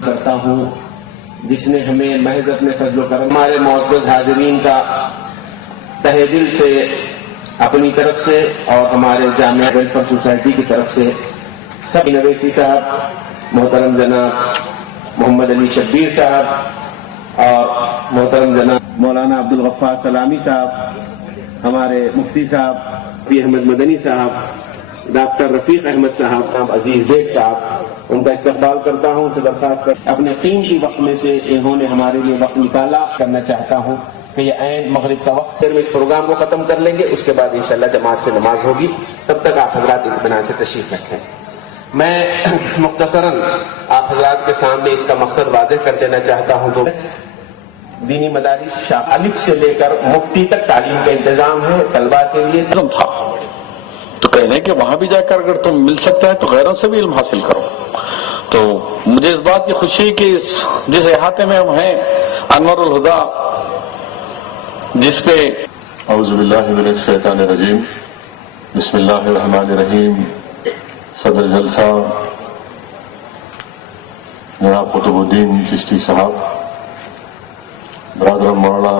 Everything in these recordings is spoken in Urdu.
کرتا ہوں جس نے ہمیں محض اپنے فضل و کرم ہمارے معزز حاضرین کا تہہ دل سے اپنی طرف سے اور ہمارے جامعہ ویلفیئر سوسائٹی کی طرف سے سب نویسی صاحب، محترم جناب محمد علی شبیر صاحب اور محترم جناب مولانا عبدالغفار سلامی صاحب، ہمارے مفتی صاحب احمد مدنی صاحب، ڈاکٹر رفیق احمد صاحب، عزیز بیگ صاحب، ان کا استقبال کرتا ہوں. ان سے درخواست کر اپنے قیمتی وقت میں سے انہوں نے ہمارے لیے وقت نکالا. کرنا چاہتا ہوں کہ یہ عین مغرب کا وقت، پھر میں اس پروگرام کو ختم کر لیں گے، اس کے بعد انشاءاللہ جماعت سے نماز ہوگی. تب تک آپ حضرات اطمینان سے تشریف رکھیں. میں مختصراً آپ حضرات کے سامنے اس کا مقصد واضح کر دینا چاہتا ہوں. تو دینی مدارس الف سے لے کر مفتی تک تعلیم کا انتظام ہے طلباء کے لیے. تھا تو کہنے کہ وہاں بھی جا کر اگر تم مل سکتا ہے تو غیروں سے بھی علم حاصل کرو. تو مجھے اس بات کی خوشی کہ جس احاطے میں ہم ہیں انور الہدا، جس پہ اعوذ باللہ من الشیطان الرجیم، بسم اللہ الرحمن الرحیم. صدر جلسہ جناب قطب الدین چشتی صاحب، برادر مولانا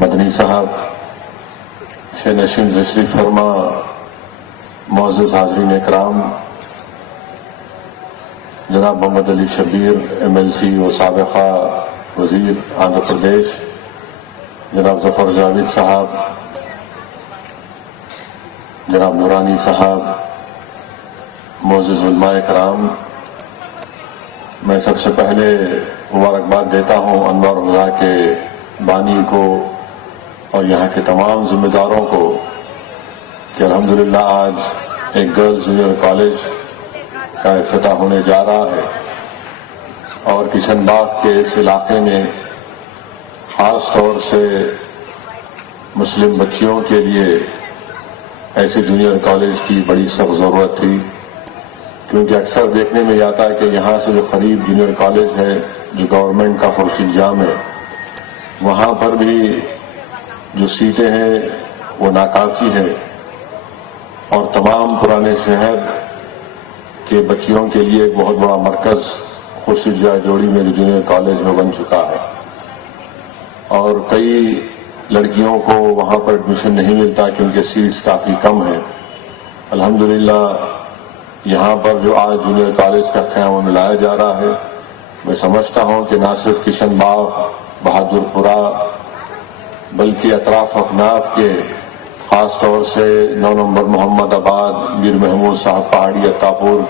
مدنی صاحب، نشین تشریف فرما، معزز حاضرین اکرام، جناب محمد علی شبیر MLC و سابقہ وزیر آندھرا پردیش، جناب ظفر جاوید صاحب، جناب نورانی صاحب، معزز علماء اکرام، میں سب سے پہلے مبارکباد دیتا ہوں انوار الہدا کے بانی کو اور یہاں کے تمام ذمہ داروں کو کہ الحمدللہ آج ایک گرلز جونیئر کالج کا افتتاح ہونے جا رہا ہے، اور کشن باغ کے اس علاقے میں خاص طور سے مسلم بچیوں کے لیے ایسے جونیئر کالج کی بڑی سخت ضرورت تھی، کیونکہ اکثر دیکھنے میں آتا ہے کہ یہاں سے جو قریب جونیئر کالج ہے جو گورنمنٹ کا خورشید جام ہے، وہاں پر بھی جو سیٹیں ہیں وہ ناکافی ہے، اور تمام پرانے شہر کے بچیوں کے لیے ایک بہت بڑا مرکز خورشید جائے جوڑی میں جو جونیئر کالج میں بن چکا ہے، اور کئی لڑکیوں کو وہاں پر ایڈمیشن نہیں ملتا کیونکہ سیٹس کافی کم ہیں. الحمدللہ یہاں پر جو آج جونیئر کالج کا قیام لایا جا رہا ہے، میں سمجھتا ہوں کہ نہ صرف کشن باغ، بہادر پورہ، بلکہ اطراف اکناف کے خاص طور سے 9 نمبر محمد آباد، میر محمود صاحب پہاڑی، عطاپور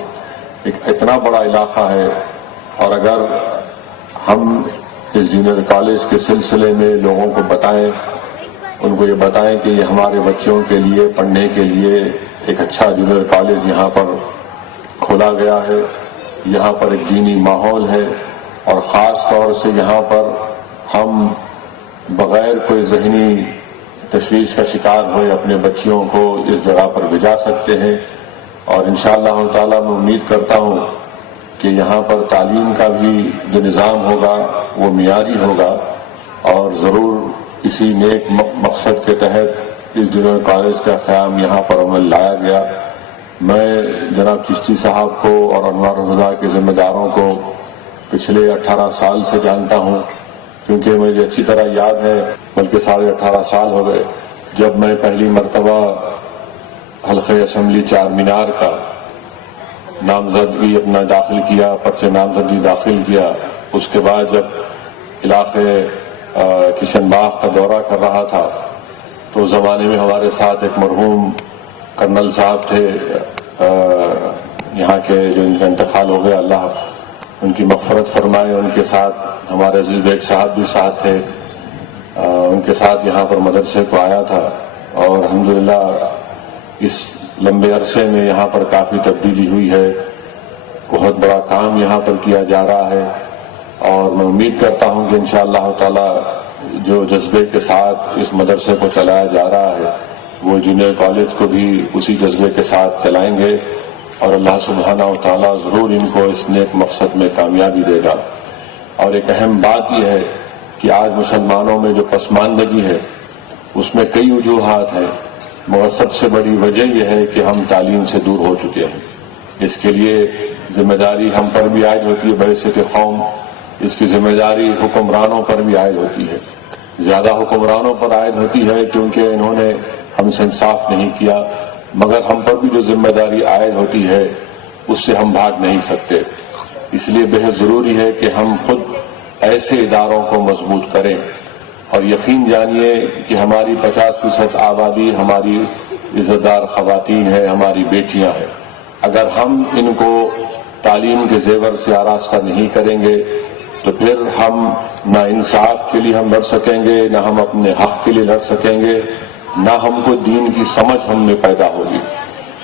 ایک اتنا بڑا علاقہ ہے. اور اگر ہم اس جونیئر کالج کے سلسلے میں لوگوں کو بتائیں، ان کو یہ بتائیں کہ یہ ہمارے بچوں کے لیے پڑھنے کے لیے ایک اچھا جونیئر کالج یہاں پر کھولا گیا ہے، یہاں پر ایک دینی ماحول ہے، اور خاص طور سے یہاں پر ہم بغیر کوئی ذہنی تشویش کا شکار ہوئے اپنے بچیوں کو اس جگہ پر بھیجا سکتے ہیں. اور انشاءاللہ تعالی میں امید کرتا ہوں کہ یہاں پر تعلیم کا بھی جو نظام ہوگا وہ معیاری ہوگا، اور ضرور اسی نیک مقصد کے تحت اس جونیئر کالج کا قیام یہاں پر عمل لایا گیا. میں جناب چشتی صاحب کو اور انوار الہدا کے ذمہ داروں کو پچھلے 18 سال سے جانتا ہوں، کیونکہ مجھے اچھی طرح یاد ہے، بلکہ 18.5 سال ہو گئے جب میں پہلی مرتبہ حلقہ اسمبلی چار مینار کا نامزدگی اپنا داخل کیا، پرچہ نامزدگی داخل کیا. اس کے بعد جب علاقے کشن باغ کا دورہ کر رہا تھا تو اس زمانے میں ہمارے ساتھ ایک مرحوم کرنل صاحب تھے یہاں کے، جو ان کا انتقال ہو گیا، اللہ ان کی مغفرت فرمائے. ان کے ساتھ ہمارے عزیز بیگ صاحب بھی ساتھ تھے، ان کے ساتھ یہاں پر مدرسے کو آیا تھا، اور الحمدللہ اس لمبے عرصے میں یہاں پر کافی تبدیلی ہوئی ہے. بہت بڑا کام یہاں پر کیا جا رہا ہے، اور میں امید کرتا ہوں کہ انشاءاللہ تعالی جو جذبے کے ساتھ اس مدرسے کو چلایا جا رہا ہے وہ جونیئر کالج کو بھی اسی جذبے کے ساتھ چلائیں گے، اور اللہ سبحانہ و تعالیٰ ضرور ان کو اس نیک مقصد میں کامیابی دے گا۔ اور ایک اہم بات یہ ہے کہ آج مسلمانوں میں جو پسماندگی ہے اس میں کئی وجوہات ہیں، مگر سب سے بڑی وجہ یہ ہے کہ ہم تعلیم سے دور ہو چکے ہیں۔ اس کے لیے ذمہ داری ہم پر بھی عائد ہوتی ہے بعثت قوم، اس کی ذمہ داری حکمرانوں پر بھی عائد ہوتی ہے، زیادہ حکمرانوں پر عائد ہوتی ہے کیونکہ انہوں نے ہم سے انصاف نہیں کیا، مگر ہم پر بھی جو ذمہ داری عائد ہوتی ہے اس سے ہم بھاگ نہیں سکتے۔ اس لیے بہت ضروری ہے کہ ہم خود ایسے اداروں کو مضبوط کریں، اور یقین جانیے کہ ہماری 50% آبادی ہماری عزت دار خواتین ہے، ہماری بیٹیاں ہیں۔ اگر ہم ان کو تعلیم کے زیور سے آراستہ نہیں کریں گے تو پھر ہم نہ انصاف کے لیے ہم لڑ سکیں گے، نہ ہم اپنے حق کے لیے لڑ سکیں گے، نہ ہم کو دین کی سمجھ ہم میں پیدا ہوگی۔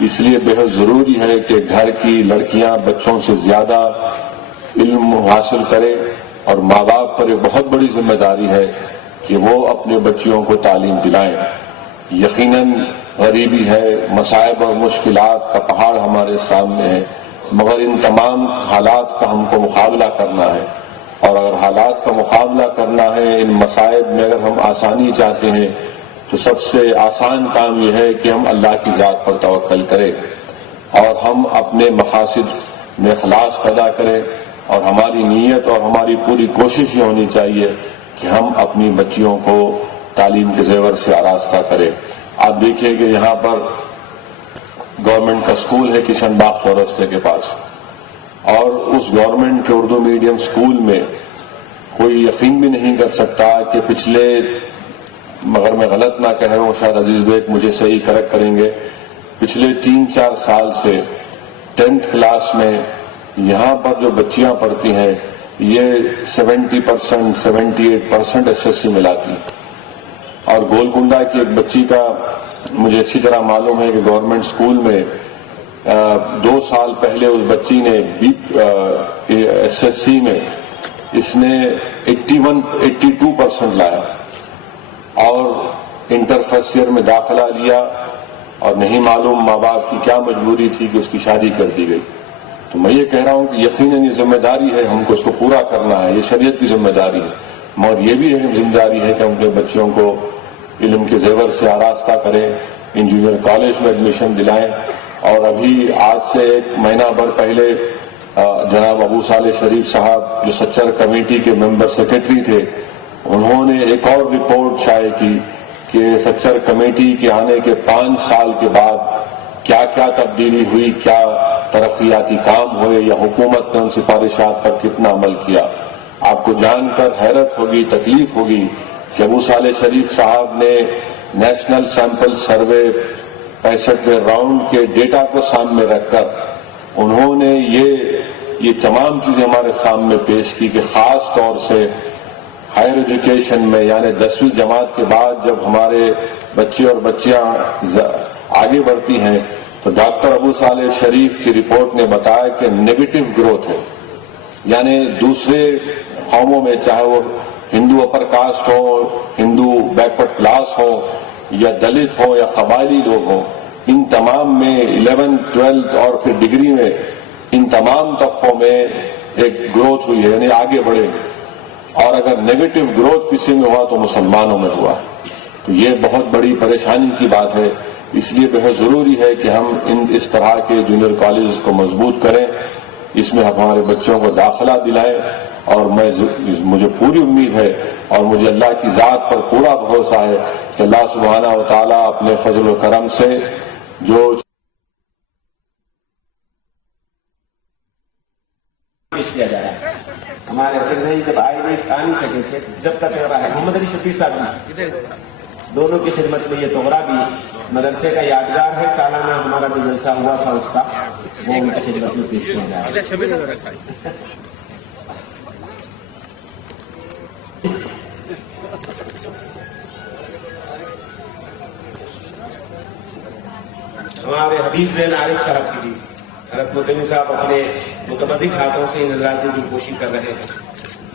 اس لیے بہت ضروری ہے کہ گھر کی لڑکیاں بچوں سے زیادہ علم حاصل کریں، اور ماں باپ پر ایک بہت بڑی ذمہ داری ہے کہ وہ اپنے بچیوں کو تعلیم دلائیں۔ یقیناً غریبی ہے، مصائب اور مشکلات کا پہاڑ ہمارے سامنے ہے، مگر ان تمام حالات کا ہم کو مقابلہ کرنا ہے، اور اگر حالات کا مقابلہ کرنا ہے، ان مصائب میں اگر ہم آسانی چاہتے ہیں تو سب سے آسان کام یہ ہے کہ ہم اللہ کی ذات پر توکل کریں اور ہم اپنے مقاصد میں اخلاص پیدا کریں، اور ہماری نیت اور ہماری پوری کوشش یہ ہونی چاہیے کہ ہم اپنی بچیوں کو تعلیم کے زیور سے آراستہ کریں۔ آپ دیکھیے کہ یہاں پر گورنمنٹ کا اسکول ہے کشن باغ چورستے کے پاس، اور اس گورنمنٹ کے اردو میڈیم اسکول میں کوئی یقین بھی نہیں کر سکتا کہ پچھلے، مگر میں غلط نہ کہہ رہا ہوں، شاید عزیز بیگ مجھے صحیح کریکٹ کریں گے، پچھلے 3-4 سال سے 10th کلاس میں یہاں پر جو بچیاں پڑھتی ہیں یہ 70%، 78% SSC میں لاتی ہیں۔ اور گولکنڈہ کی ایک بچی کا مجھے اچھی طرح معلوم ہے کہ گورنمنٹ اسکول میں 2 سال پہلے اس بچی نے SSC میں اس نے 82% لایا، اور انٹر فرسٹ ایئر میں داخلہ لیا، اور نہیں معلوم ماں باپ کی کیا مجبوری تھی کہ اس کی شادی کر دی گئی۔ تو میں یہ کہہ رہا ہوں کہ یقیناً یہ ذمہ داری ہے، ہم کو اس کو پورا کرنا ہے، یہ شریعت کی ذمہ داری ہے، مگر یہ بھی ذمہ داری ہے کہ ہم اپنے بچوں کو علم کے زیور سے آراستہ کریں، انجینئر کالج میں ایڈمیشن دلائیں۔ اور ابھی آج سے 1 مہینہ بھر پہلے جناب ابو صالح شریف صاحب جو سچر کمیٹی کے ممبر سیکرٹری تھے، انہوں نے ایک اور رپورٹ شائع کی کہ سچر کمیٹی کے آنے کے 5 سال کے بعد کیا کیا تبدیلی ہوئی، کیا ترقیاتی کام ہوئے، یا حکومت نے ان سفارشات پر کتنا عمل کیا۔ آپ کو جان کر حیرت ہوگی، تکلیف ہوگی کہ ابو صالح شریف صاحب نے نیشنل سیمپل سروے 65ویں راؤنڈ کے ڈیٹا کو سامنے رکھ کر انہوں نے یہ تمام چیزیں ہمارے سامنے پیش کی کہ خاص طور سے ہائر ایجوکیشن میں، یعنی 10ویں جماعت کے بعد جب ہمارے بچے اور بچیاں آگے بڑھتی ہیں تو ڈاکٹر ابو صالح شریف کی رپورٹ نے بتایا کہ نیگیٹو گروتھ ہے، یعنی دوسرے قوموں میں چاہے وہ ہندو اپر کاسٹ ہو، ہندو بیکورڈ کلاس ہو، یا دلت ہو، یا قبائلی لوگ ہوں، ان تمام میں 11th 12th اور پھر ڈگری میں ان تمام طبقوں میں ایک گروتھ ہوئی ہے، یعنی آگے بڑھے۔ اور اگر نیگیٹو گروتھ کسی میں ہوا تو مسلمانوں میں ہوا، تو یہ بہت بڑی پریشانی کی بات ہے۔ اس لیے بہت ضروری ہے کہ ہم اس طرح کے جونیئر کالجز کو مضبوط کریں، اس میں ہمارے بچوں کو داخلہ دلائیں، اور مجھے پوری امید ہے اور مجھے اللہ کی ذات پر پورا بھروسہ ہے کہ اللہ سبحانہ و تعالیٰ اپنے فضل و کرم سے جو پیش کیا جا رہا ہے۔ ہمارے اساتذہ جب آئے نہیں آ نہیں سکے تھے، جب تک محمد علی شفیع صاحب دونوں کی خدمت میں یہ توغرا بھی مدرسے کا یادگار ہے، سالانہ ہمارا جو جلسہ ہوا تھا اس کا وہ ان کی خدمت میں پیش کیا جا رہا ہے۔ ہمارے حبیب زین عارف صاحب کی بھی حضرت مدنی صاحب اپنے متمدد ہاتھوں سے نظراتی کی کوشش کر رہے ہیں۔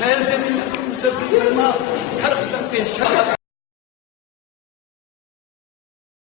خیر سے